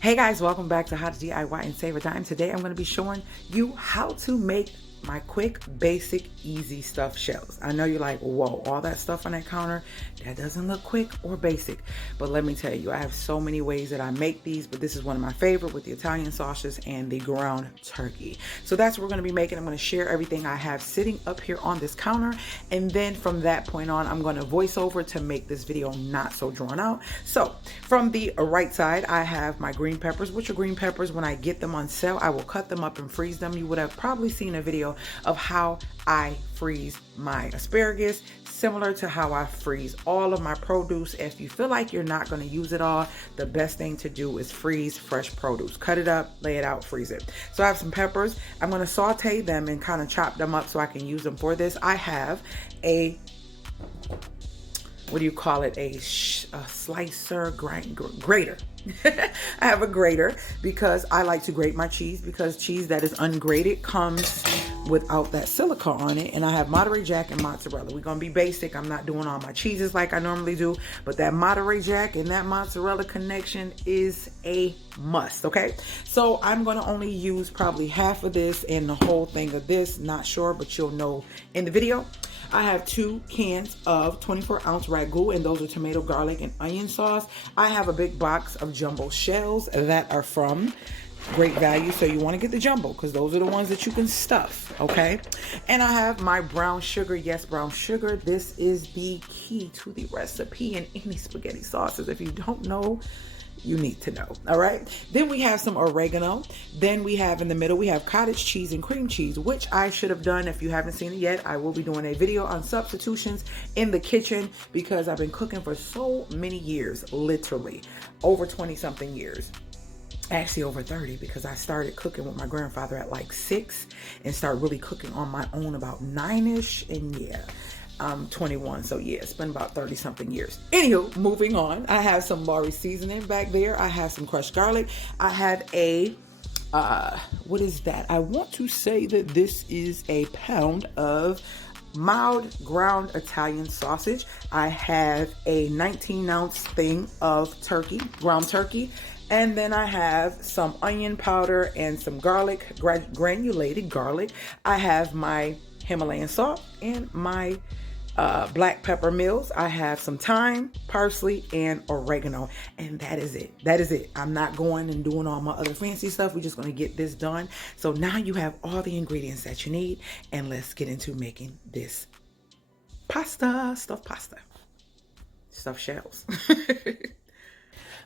Hey guys, welcome back to How to DIY and Save a Dime. Today I'm going to be showing you how to make my quick, basic, easy stuffed shells. I know you're like, whoa, all that stuff on that counter, that doesn't look quick or basic. But let me tell you, I have so many ways that I make these, but this is one of my favorite with the Italian sauces and the ground turkey. So that's what we're going to be making. I'm going to share everything I have sitting up here on this counter. And then from that point on, I'm going to voice over to make this video not so drawn out. So from the right side, I have my green peppers, which are green peppers. When I get them on sale, I will cut them up and freeze them. You would have probably seen a video of how I freeze my asparagus, similar to how I freeze all of my produce. If you feel like you're not going to use it all, the best thing to do is freeze fresh produce. Cut it up, lay it out, freeze it. So I have some peppers. I'm going to saute them and kind of chop them up so I can use them for this. I have a, what do you call it? A slicer, grater. I have a grater because I like to grate my cheese, because cheese that is ungraded comes without that silica on it. And I have Monterey Jack and mozzarella. We're going to be basic. I'm not doing all my cheeses like I normally do, but that Monterey Jack and that mozzarella connection is a must. Okay, so I'm going to only use probably half of this and the whole thing of this. Not sure, but you'll know in the video. I have 2 cans of 24-ounce ragu, and those are tomato, garlic, and onion sauce. I have a big box of jumbo shells that are from Great Value, so you want to get the jumbo because those are the ones that you can stuff, okay? And I have my brown sugar. Yes, brown sugar. This is the key to the recipe in any spaghetti sauces. If you don't know, you need to know. All right, then we have some oregano. Then we have in the middle, we have cottage cheese and cream cheese, which I should have done. If you haven't seen it yet, I will be doing a video on substitutions in the kitchen because I've been cooking for so many years, literally over 20 something years. Actually over 30, because I started cooking with my grandfather at like 6 and started really cooking on my own about 9-ish. And yeah, I'm 21, so yeah, it's been about 30 something years. Anywho, moving on, I have some Lorry seasoning back there. I have some crushed garlic. I had a what is that? I want to say that this is a pound of mild ground Italian sausage. I have a 19-ounce thing of turkey, ground turkey. And then I have some onion powder and some garlic, granulated garlic. I have my Himalayan salt and my black pepper mills. I have some thyme, parsley, and oregano. And that is it. That is it. I'm not going and doing all my other fancy stuff. We're just going to get this done. So now you have all the ingredients that you need. And let's get into making this pasta, stuffed shells.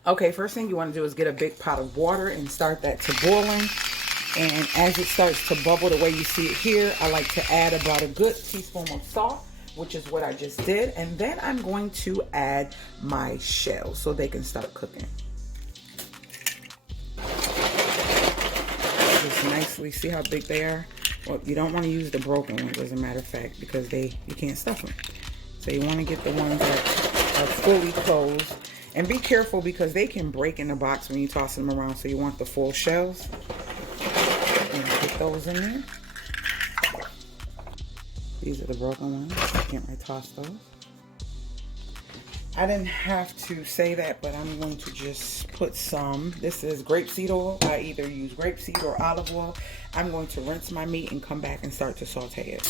Okay, first thing you want to do is get a big pot of water and start that to boiling. And as it starts to bubble the way you see it here, I like to add about a good teaspoon of salt, which is what I just did. And then I'm going to add my shells so they can start cooking. Just nicely, see how big they are? Well, you don't want to use the broken ones, as a matter of fact, because you can't stuff them. So you want to get the ones that are fully closed. And be careful because they can break in the box when you toss them around. So you want the full shells. And put those in there. These are the broken ones. I can't really toss those. I didn't have to say that, but I'm going to just put some. This is grapeseed oil. I either use grapeseed or olive oil. I'm going to rinse my meat and come back and start to saute it.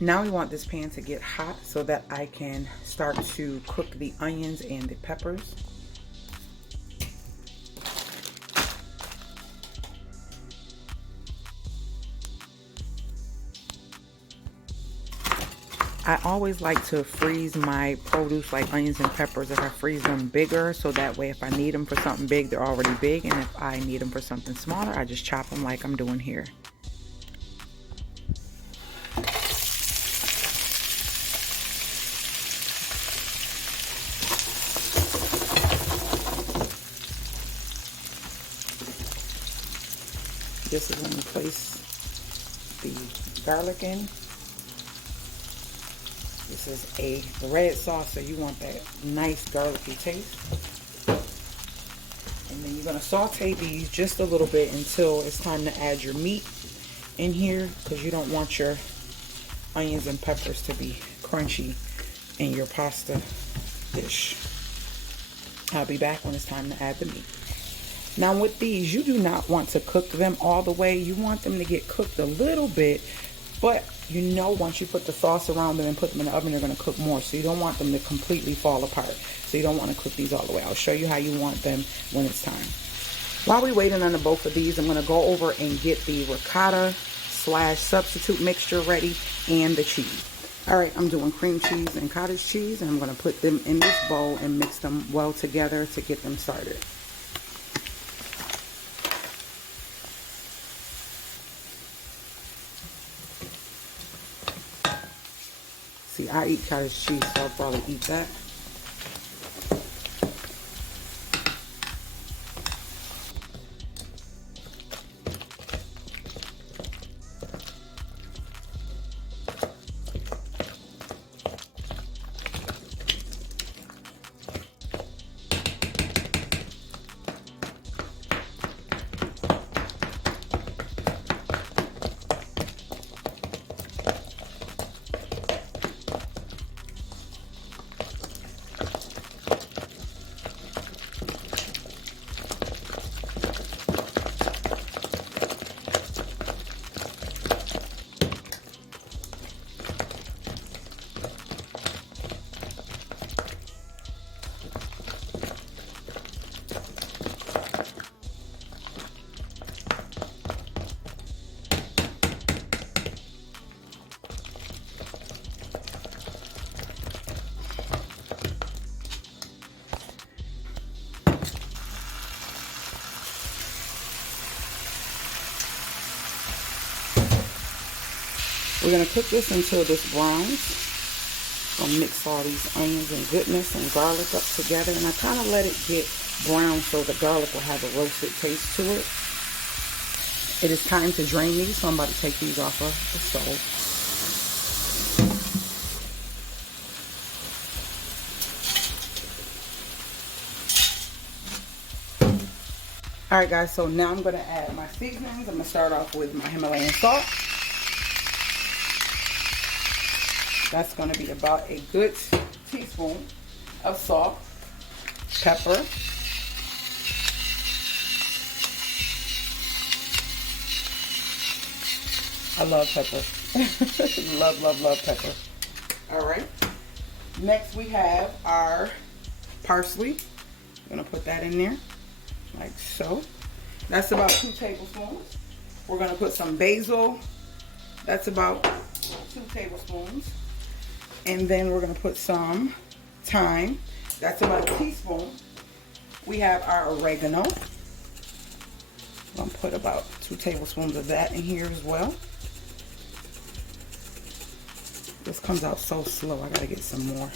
Now we want this pan to get hot so that I can start to cook the onions and the peppers. I always like to freeze my produce like onions and peppers if I freeze them bigger, so that way if I need them for something big, they're already big, and if I need them for something smaller, I just chop them like I'm doing here. This is when you place the garlic in. Just this is a red sauce, so you want that nice garlicky taste. And then you're going to saute these just a little bit until it's time to add your meat in here, because you don't want your onions and peppers to be crunchy in your pasta dish. I'll be back when it's time to add the meat. Now with these, you do not want to cook them all the way. You want them to get cooked a little bit, but you know once you put the sauce around them and put them in the oven, they're going to cook more. So you don't want them to completely fall apart. So you don't want to cook these all the way. I'll show you how you want them when it's time. While we're waiting on the both of these, I'm going to go over and get the ricotta / substitute mixture ready and the cheese. All right, I'm doing cream cheese and cottage cheese, and I'm going to put them in this bowl and mix them well together to get them started. See, I eat cottage cheese, so I'll probably eat that. We're going to cook this until this browns. I'm going to mix all these onions and goodness and garlic up together. And I kind of let it get brown so the garlic will have a roasted taste to it. It is time to drain these, so I'm about to take these off of the stove. Alright guys, so now I'm going to add my seasonings. I'm going to start off with my Himalayan salt. That's going to be about a good teaspoon of salt, pepper, I love pepper. love pepper. All right. Next we have our parsley. I'm going to put that in there like so. That's about 2 tablespoons. We're going to put some basil. That's about 2 tablespoons. And then we're going to put some thyme. That's about a teaspoon. We have our oregano. I'm going to put about 2 tablespoons of that in here as well. This comes out so slow. I got to get some more.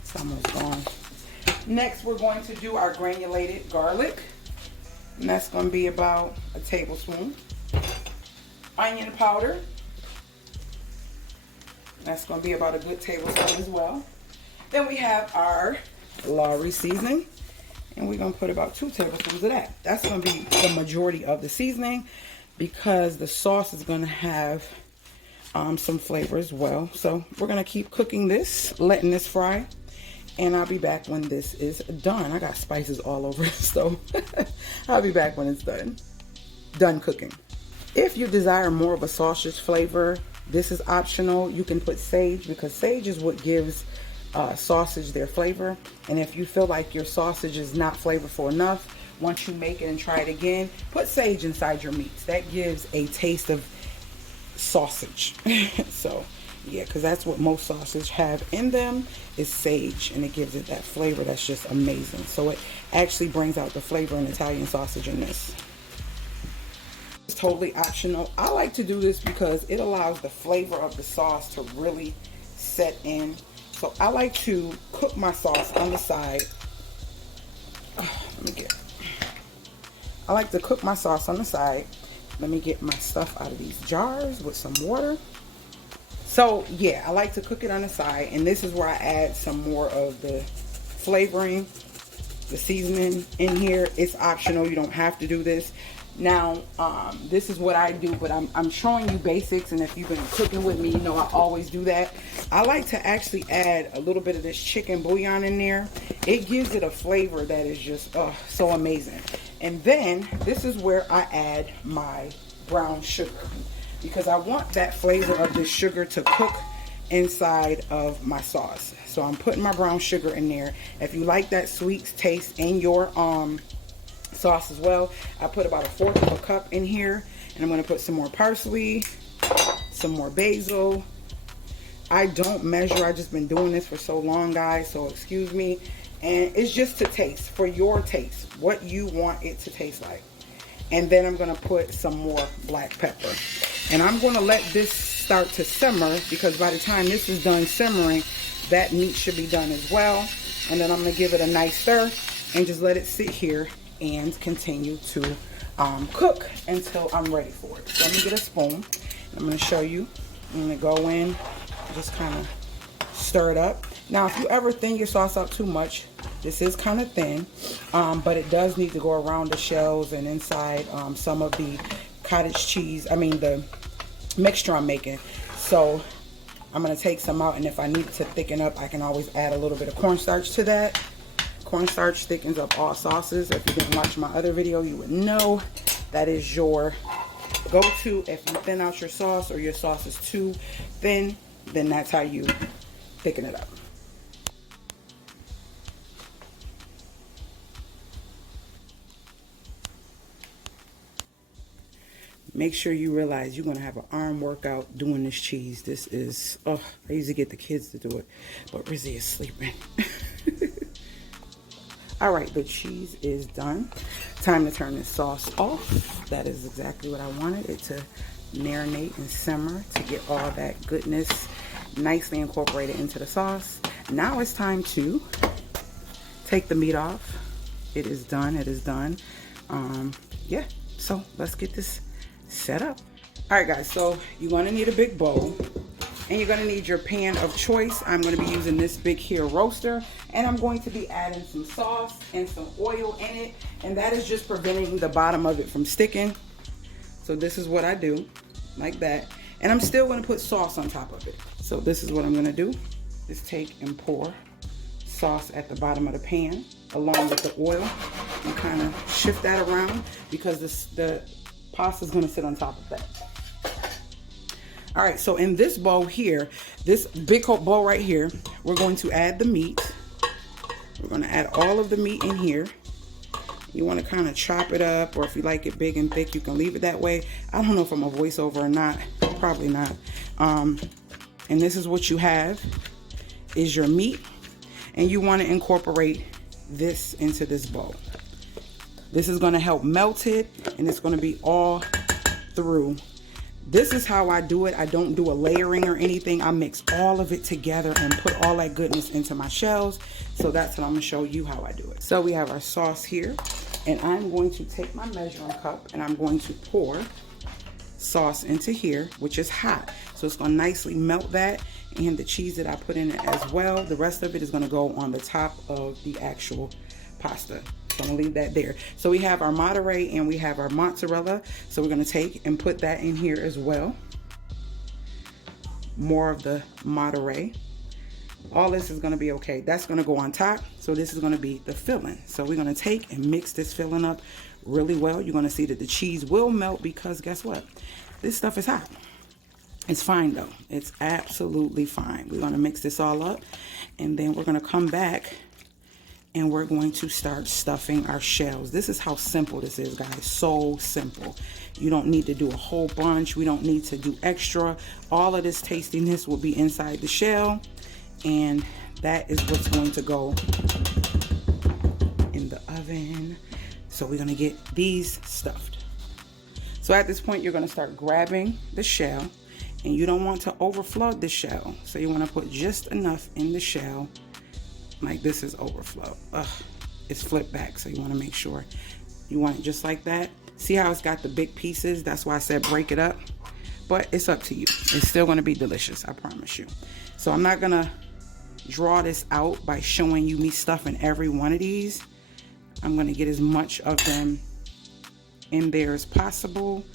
It's almost gone. Next, we're going to do our granulated garlic. And that's going to be about a tablespoon. Onion powder. That's going to be about a good tablespoon as well. Then we have our Lawry seasoning. And we're going to put about 2 tablespoons of that. That's going to be the majority of the seasoning because the sauce is going to have some flavor as well. So we're going to keep cooking this, letting this fry. And I'll be back when this is done. I got spices all over it, so I'll be back when it's done cooking. If you desire more of a sausage flavor, this is optional. You can put sage because sage is what gives sausage their flavor. And if you feel like your sausage is not flavorful enough, once you make it and try it again, put sage inside your meats. That gives a taste of sausage. So yeah, because that's what most sausage have in them is sage, and it gives it that flavor that's just amazing. So it actually brings out the flavor in Italian sausage in this. It's totally optional. I like to do this because it allows the flavor of the sauce to really set in. So I like to cook my sauce on the side. I like to cook my sauce on the side. Let me get my stuff out of these jars with some water. So yeah, I like to cook it on the side, and this is where I add some more of the flavoring, the seasoning in here. It's optional, you don't have to do this. Now this is what I do, but I'm showing you basics, and if you've been cooking with me, you know I always do that. I like to actually add a little bit of this chicken bouillon in there. It gives it a flavor that is just so amazing. And then this is where I add my brown sugar, because I want that flavor of the sugar to cook inside of my sauce. So I'm putting my brown sugar in there. If you like that sweet taste in your sauce as well, I put about 1/4 of a cup in here, and I'm going to put some more parsley, some more basil. I don't measure, I've just been doing this for so long, guys, so excuse me. And it's just to taste, for your taste, what you want it to taste like. And then I'm going to put some more black pepper, and I'm going to let this start to simmer, because by the time this is done simmering, that meat should be done as well. And then I'm going to give it a nice stir and just let it sit here and continue to cook until I'm ready for it. So let me get a spoon. I'm going to show you. I'm going to go in, just kind of stir it up. Now, if you ever thin your sauce up too much, this is kind of thin, but it does need to go around the shells and inside some of the cottage cheese, the mixture I'm making. So I'm going to take some out, and if I need to thicken up, I can always add a little bit of cornstarch to that. Cornstarch thickens up all sauces. If you didn't watch my other video, you would know that is your go-to. If you thin out your sauce, or your sauce is too thin, then that's how you thicken it up. Make sure you realize you're going to have an arm workout doing this cheese. This is, I used to get the kids to do it, but Rizzy is sleeping. All right, the cheese is done. Time to turn this sauce off. That is exactly what I wanted it to marinate and simmer, to get all that goodness nicely incorporated into the sauce. Now it's time to take the meat off. It is done. It is done. Yeah, so let's get this set up. All right, guys, so you're going to need a big bowl, and you're going to need your pan of choice. I'm going to be using this big here roaster, and I'm going to be adding some sauce and some oil in it, and that is just preventing the bottom of it from sticking. So this is what I do, like that. And I'm still going to put sauce on top of it. So this is what I'm going to do, is take and pour sauce at the bottom of the pan along with the oil, and kind of shift that around, because the pasta is going to sit on top of that. All right, so in this bowl here, this big bowl right here, we're going to add the meat. We're going to add all of the meat in here. You want to kind of chop it up, or if you like it big and thick, you can leave it that way. I don't know if I'm a voiceover or not. Probably not. And this is what you have, is your meat. And you want to incorporate this into this bowl. This is going to help melt it, and it's going to be all through. This is how I do it. I don't do a layering or anything. I mix all of it together and put all that goodness into my shells. So that's what I'm going to show you how I do it. So we have our sauce here, and I'm going to take my measuring cup, and I'm going to pour sauce into here, which is hot. So it's going to nicely melt that, and the cheese that I put in it as well. The rest of it is going to go on the top of the actual pasta. So I'm gonna leave that there. So we have our Monterey and we have our mozzarella. So we're gonna take and put that in here as well. More of the Monterey. All this is gonna be okay. That's gonna go on top. So this is gonna be the filling. So we're gonna take and mix this filling up really well. You're gonna see that the cheese will melt, because guess what? This stuff is hot. It's fine though. It's absolutely fine. We're gonna mix this all up, and then we're gonna come back and we're going to start stuffing our shells. This is how simple this is, guys. So simple. You don't need to do a whole bunch. We don't need to do extra. All of this tastiness will be inside the shell, and that is what's going to go in the oven. So we're gonna get these stuffed. So at this point, you're gonna start grabbing the shell, and you don't want to overflow the shell. So you wanna put just enough in the shell. Like this is overflow. It's flipped back, so you want to make sure you want it just like that. See how it's got the big pieces? That's why I said break it up. but it's up to you. It's still gonna be delicious, I promise you. So I'm not gonna draw this out by showing you me stuffing every one of these. I'm gonna get as much of them in there as possible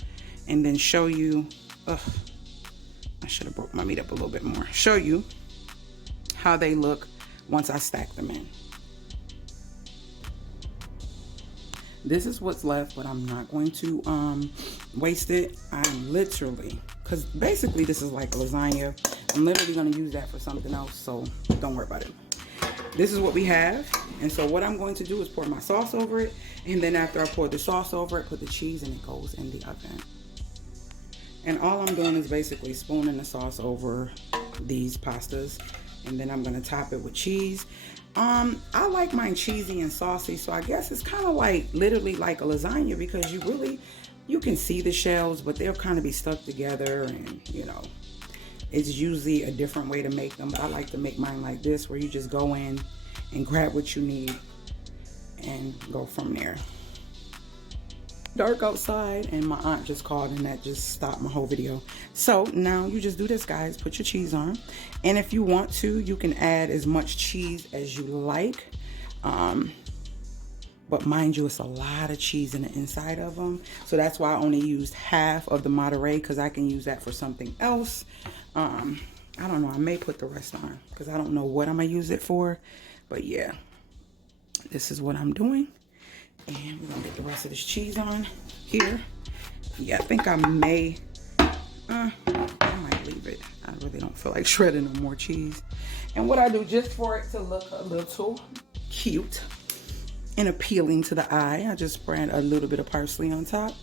and then show you, I should have broke my meat up a little bit more. Show you how they look once I stack them in. This is what's left, but I'm not going to waste it. I'm literally, because basically this is like lasagna. I'm literally going to use that for something else, so don't worry about it. This is what we have, and so what I'm going to do is pour my sauce over it, and then after I pour the sauce over it, put the cheese and it goes in the oven. And all I'm doing is basically spooning the sauce over these pastas, and then I'm going to top it with cheese. I like mine cheesy and saucy, so I guess it's kind of like literally like a lasagna, because you can see the shells, but they'll kind of be stuck together, and you know, it's usually a different way to make them. But I like to make mine like this, where you just go in and grab what you need and go from there. Dark outside, and my aunt just called, and that just stopped my whole video. So now you just do this, guys. Put your cheese on, and if you want to, you can add as much cheese as you like, but mind you, it's a lot of cheese in the inside of them, so that's why I only used half of the Monterey, because I can use that for something else. I don't know, I may put the rest on because I don't know what I'm gonna use it for, but yeah, this is what I'm doing. And we're gonna get the rest of this cheese on here. Yeah, I think I may, I might leave it. I really don't feel like shredding no more cheese. And what I do, just for it to look a little cute and appealing to the eye, I just spread a little bit of parsley on top.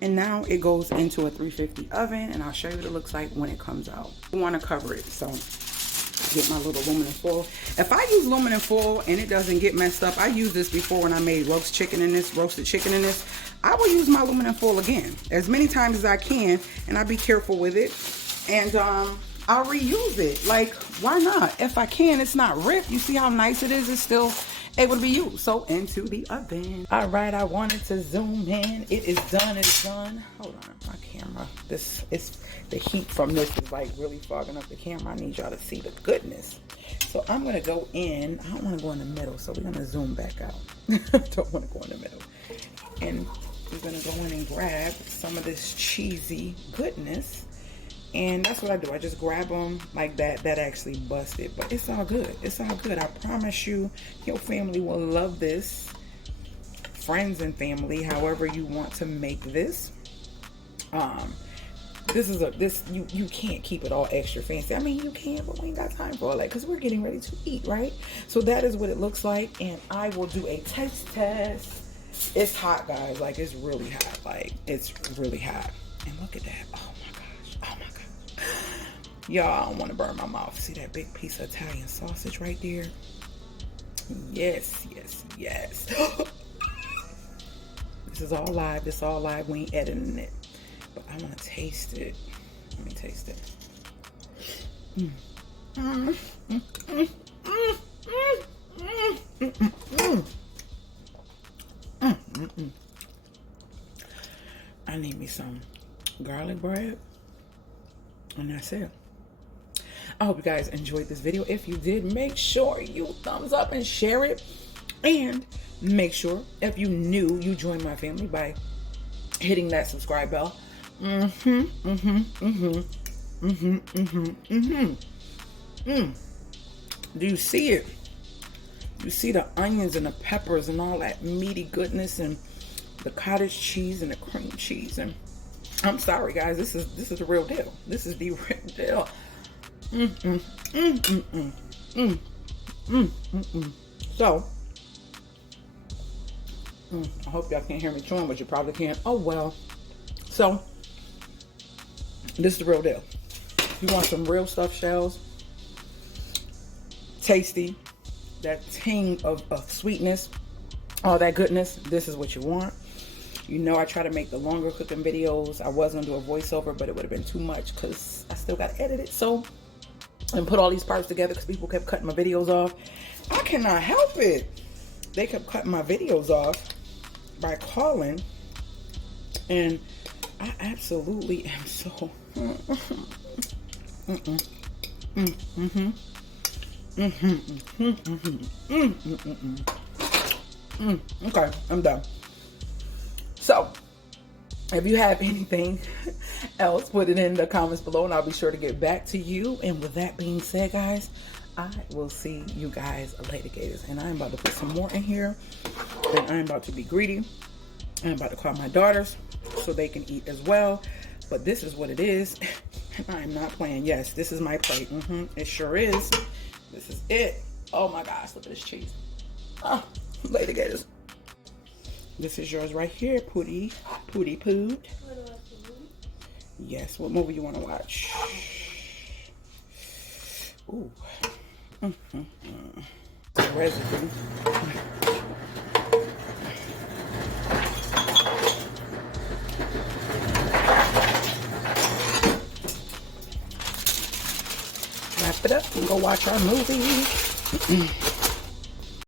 And now it goes into a 350 oven, and I'll show you what it looks like when it comes out. I want to cover it, so get my little aluminum foil. If I use aluminum foil and it doesn't get messed up, I used this before when I made roasted chicken in this. I will use my aluminum foil again as many times as I can, and I'll be careful with it, and I'll reuse it. Like, why not? If I can, it's not ripped. You see how nice it is? It's still able to be used. So into the oven. All right, I wanted to zoom in. It is done. It is done. Hold on, my camera. This is the heat from this is like really fogging up the camera. I need y'all to see the goodness. So I'm gonna go in. I don't want to go in the middle, so we're gonna zoom back out. Don't want to go in the middle. And we're gonna go in and grab some of this cheesy goodness. And that's what I do. I just grab them like that. That actually busted, but it's all good. It's all good. I promise you, your family will love this. Friends and family, however you want to make this. You can't keep it all extra fancy. I mean, you can, but we ain't got time for all that because we're getting ready to eat, right? So that is what it looks like, and I will do a taste test. It's hot, guys. Like, it's really hot. Like, it's really hot. And look at that. Oh my gosh. Oh my gosh. Y'all, I don't want to burn my mouth. See that big piece of Italian sausage right there? Yes, yes, yes. This is all live. This is all live. We ain't editing it. But I want to taste it. Let me taste it. I need me some garlic bread, and that's it. I hope you guys enjoyed this video. If you did, make sure you thumbs up and share it, and make sure if you new, you join my family by hitting that subscribe bell. Do you see it? You see the onions and the peppers and all that meaty goodness, and the cottage cheese and the cream cheese. And I'm sorry, guys, this is the real deal. This is the real deal. So I hope y'all can't hear me chewing, but you probably can't. Oh well. So this is the real deal. You want some real stuffed shells, tasty, that ting of sweetness, all that goodness, this is what you want. You know, I try to make the longer cooking videos. I was gonna do a voiceover, but it would have been too much because I still got to edit it. So, and put all these parts together because people kept cutting my videos off. I cannot help it. They kept cutting my videos off by calling, and I absolutely am so Okay, I'm done. So, if you have anything else, put it in the comments below and I'll be sure to get back to you. And with that being said, guys, I will see you guys later, gators. And I'm about to put some more in here. And I'm about to be greedy. I'm about to call my daughters so they can eat as well. But this is what it is. I'm not playing. Yes, this is my plate. It sure is. This is it. Oh my gosh, look at this cheese. Oh, later, gators. This is yours right here, Pootie. Pootie Poot. Yes, what movie you want to watch? Ooh. Residue. Wrap it up and go watch our movie.